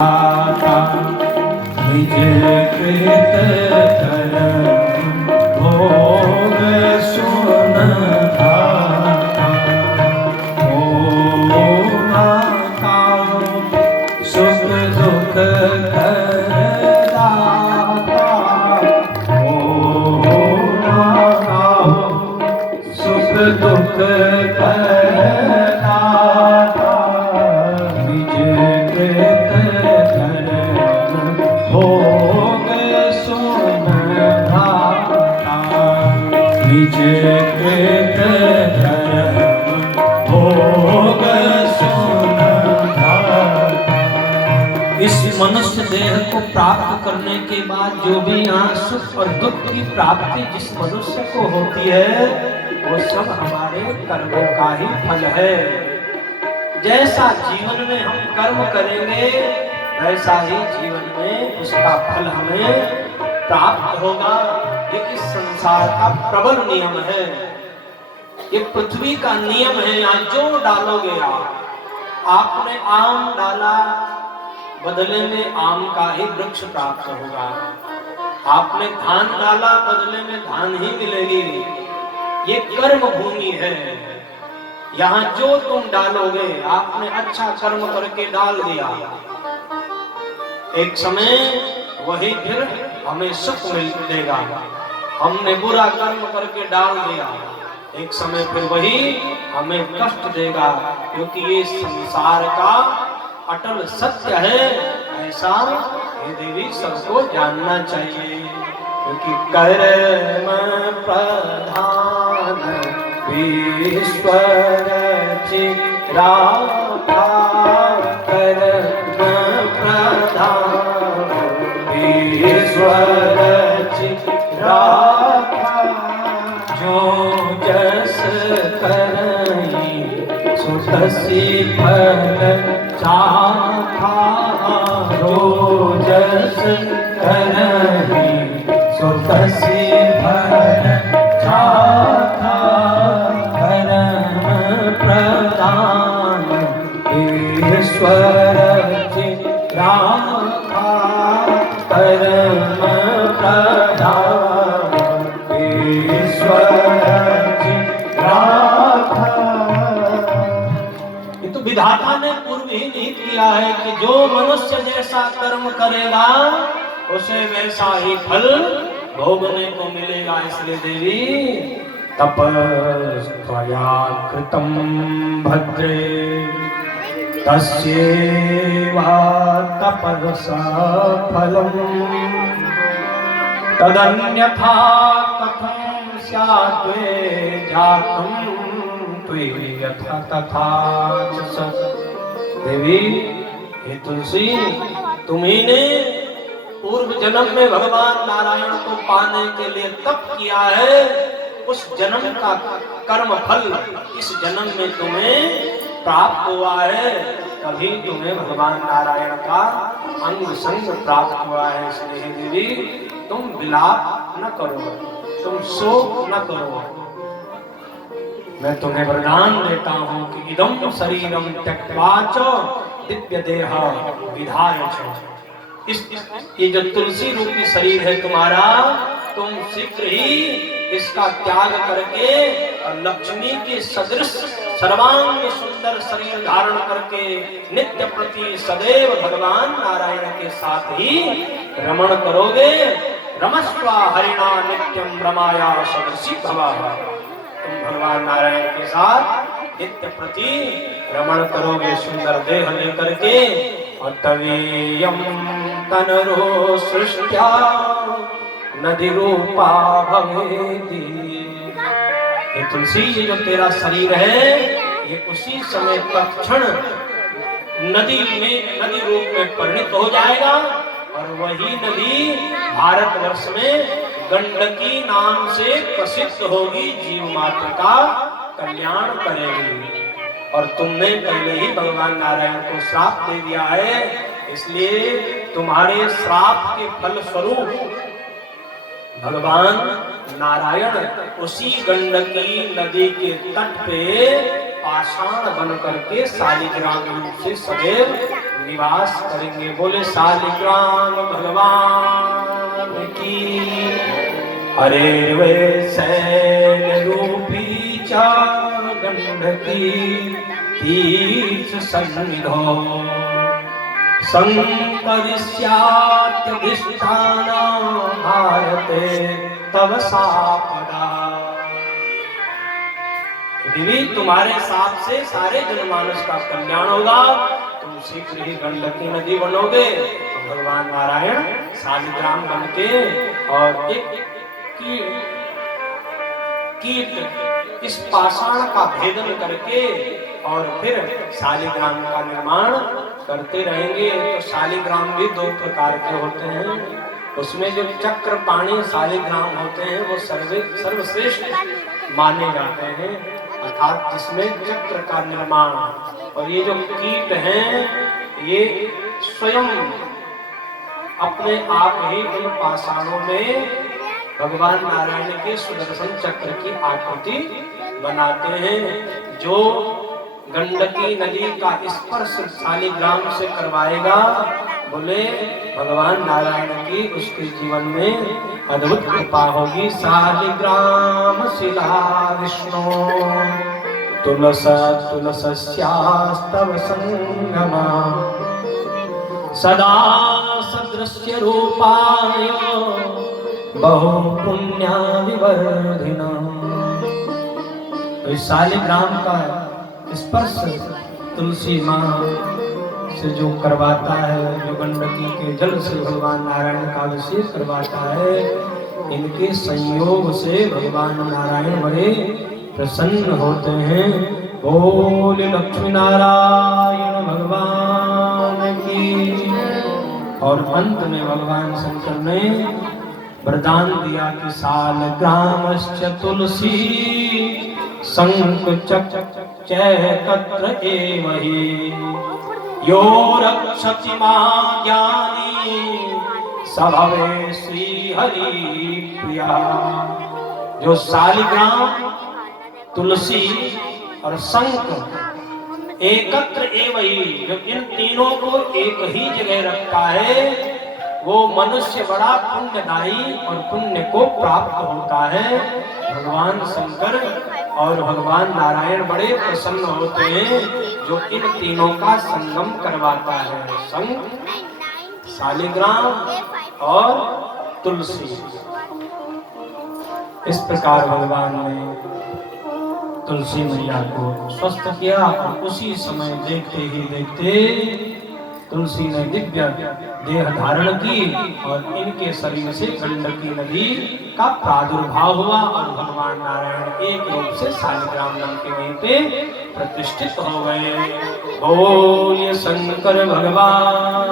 निज कृत कर्म भोग सुन धाता। ओ माता सुख दुख करदाता। ओ माता सुख दुख करदाता। निज कृत भोग सुन धाता। निज कृत भोग सुन धाता। इस मनुष्य देह को प्राप्त करने के बाद जो भी यहाँ सुख और दुख की प्राप्ति जिस मनुष्य को होती है वो सब हमारे कर्मों का ही फल है। जैसा जीवन में हम कर्म करेंगे वैसा ही जीवन में उसका फल हमें प्राप्त होगा। ये इस संसार का प्रबल नियम है, ये पृथ्वी का नियम है। यहाँ जो डालोगे आपने आम डाला बदले में आम का ही वृक्ष प्राप्त होगा। आपने धान डाला बदले में धान ही मिलेगी। ये कर्म भूमि है। यहाँ जो तुम डालोगे आपने अच्छा कर्म करके डाल दिया, एक समय वही फिर हमें सुख मिलेगा। हमने बुरा कर्म करके डाल दिया, एक समय फिर वही हमें कष्ट देगा। क्योंकि ये संसार का अटल सत्य है। ऐसा ये देवी सबको जानना चाहिए। क्योंकि कर्म प्रधान ईश्वर चिराता। कर्म प्रधान ईश्वर चिराता। जो जस करई सो तसी फल चाखा। जो जस करई सो तसी फल चाखा। प्रदान ईश्वर चिराता। परम प्रदान ईश्वर चिराता। ये तो विधाता ने पूर्व ही नहीं किया है कि जो मनुष्य जैसा कर्म करेगा उसे वैसा ही फल भोगने को मिलेगा। इसलिए देवी तपस्त्वया कृतं भद्रे तस्यैवा तपसा फलम्। तदन्यथा कथं स्यात् त्वे जातं त्वयि यथा तथा च सत्। देवी हे तुलसी, तुम्ही ने पूर्व जन्म में भगवान नारायण को पाने के लिए तप किया है। उस जन्म का कर्म फल इस जन्म में तुम्हें प्राप्त हुआ है। कभी तुम्हें भगवान नारायण का अंग संग प्राप्त हुआ है। इसलिए देवी तुम विलाप न करो, तुम शोक न करो। मैं तुम्हें वरदान देता हूँ कि इदं शरीरम त्यक्त्वा च दिव्य देह विधाय च। ये जो तुलसी रूपी शरीर है तुम्हारा, तुम शीघ्र ही इसका त्याग करके और लक्ष्मी के सदृश सर्वांग सुंदर शरीर धारण करके नित्य प्रति सदैव भगवान नारायण के साथ ही रमण करोगे। रमस्वा हरिणा नित्यम रमाया सदृशी भवा। तुम भगवान नारायण के साथ नित्य प्रति रमण करोगे सुंदर देह लेकर के। और तवीयम तनरो सृष्ट्या नदी रूपा भवेदी। ये तुलसी, ये जो तेरा शरीर है ये उसी समय तत्क्षण नदी रूप में परिणत हो जाएगा। और वही नदी भारतवर्ष में गंडकी नाम से प्रसिद्ध होगी, जीव मात्र का कल्याण करेगी। और तुमने पहले ही भगवान नारायण को श्राप दे दिया है। इसलिए तुम्हारे श्राप के फल स्वरूप भगवान नारायण उसी गंडकी नदी के तट पे पाषाण बन करके शालिग्राम रूप से सदैव निवास करेंगे। बोले शालिग्राम भगवान की। हरे वे शैल रूपी चा गंडकी तीर्थ सन्निधो संकरिष्यात्यधिष्ठान भारते तव सापदा। देवी तुम्हारे साथ से सारे जनमानस का कल्याण होगा, तुम शीघ्र ही गंडकी नदी बनोगे। तो भगवान नारायण शालिग्राम बन के और एक कीट इस पाषाण का भेदन करके और फिर शालिग्राम का निर्माण करते रहेंगे। तो शालिग्राम भी दो प्रकार के होते हैं, उसमें जो चक्र पाणी शालिग्राम होते हैं वो सर्वश्रेष्ठ माने जाते हैं, अर्थात जिसमें चक्र का निर्माण। और ये जो कीट हैं ये स्वयं अपने आप ही इन पाषाणों में भगवान नारायण के सुदर्शन चक्र की आकृति बनाते हैं। जो गंडकी नदी का स्पर्श शालिग्राम से करवाएगा, बोले भगवान नारायण की उसके जीवन में अद्भुत कृपा होगी। शालिग्राम शिला विष्णु तुलस्यास्तव संगमा सदा सदृश्य रूपाय बहु पुण्या विवर्धिना। तो इस शालिग्राम का स्पर्श तुलसी माँ से जो करवाता है, जो गंडकी के जल से भगवान नारायण का अभिषेक करवाता है, इनके संयोग से भगवान नारायण बड़े प्रसन्न होते हैं। बोल लक्ष्मी नारायण भगवान की। और अंत में भगवान शंकर ने वरदान दिया कि शालिग्रामश्च तुलसी शंख चैकत्र एव हि यो रक्षति मां ज्ञानी स भवे श्री हरि प्रिया। जो शालिग्राम तुलसी और शंख एकत्र एव हि, जो इन तीनों को एक ही जगह रखता है, वो मनुष्य बड़ा पुण्यदायी और पुण्य को प्राप्त होता है। भगवान शंकर और भगवान नारायण बड़े प्रसन्न होते हैं जो इन तीनों का संगम करवाता है, शंख, शालिग्राम और तुलसी। इस प्रकार भगवान ने तुलसी मैया को स्वस्थ किया और उसी समय देखते ही देखते तुलसी ने दिव्य देह धारण की और इनके शरीर से गंडकी नदी का प्रादुर्भाव हुआ और भगवान नारायण एक रूप से शालिग्राम नाम के वहीं पे प्रतिष्ठित हो गए। बोलिए शंकर भगवान